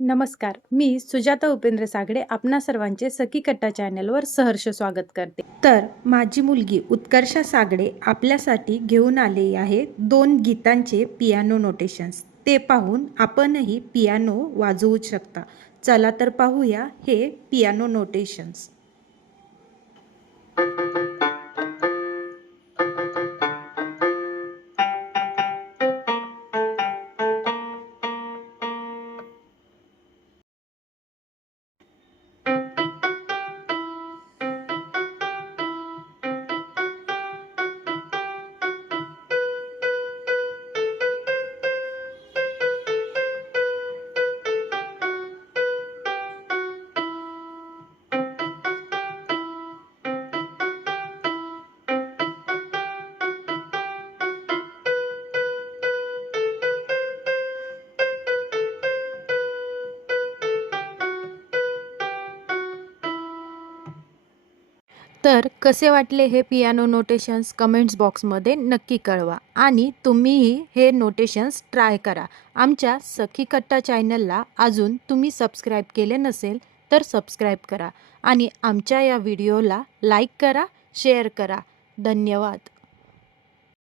नमस्कार, मी सुजाता उपेंद्र सागडे आपणा सर्वांचे सखी कट्टा चॅनलवर सहर्ष स्वागत करते। तर माझी मुलगी उत्कर्षा सागडे आपल्यासाठी घेऊन आली आहे 2 गीतांचे पियानो नोटेशन्स। ते पाहून आपणही पियानो वाजवू शकता। चला तर पाहूया हे पियानो नोटेशन्स। तर कसे वाटले हे पियानो नोटेशन्स कमेंट्स बॉक्समध्ये नक्की कळवा आणि तुम्हीही हे नोटेशन्स ट्राय करा। आमच्या सखी कट्टा चॅनलला अजून तुम्ही सबस्क्राइब केले नसेल तर सबस्क्राइब करा आणि आमच्या या व्हिडिओला लाईक करा, शेअर करा। धन्यवाद।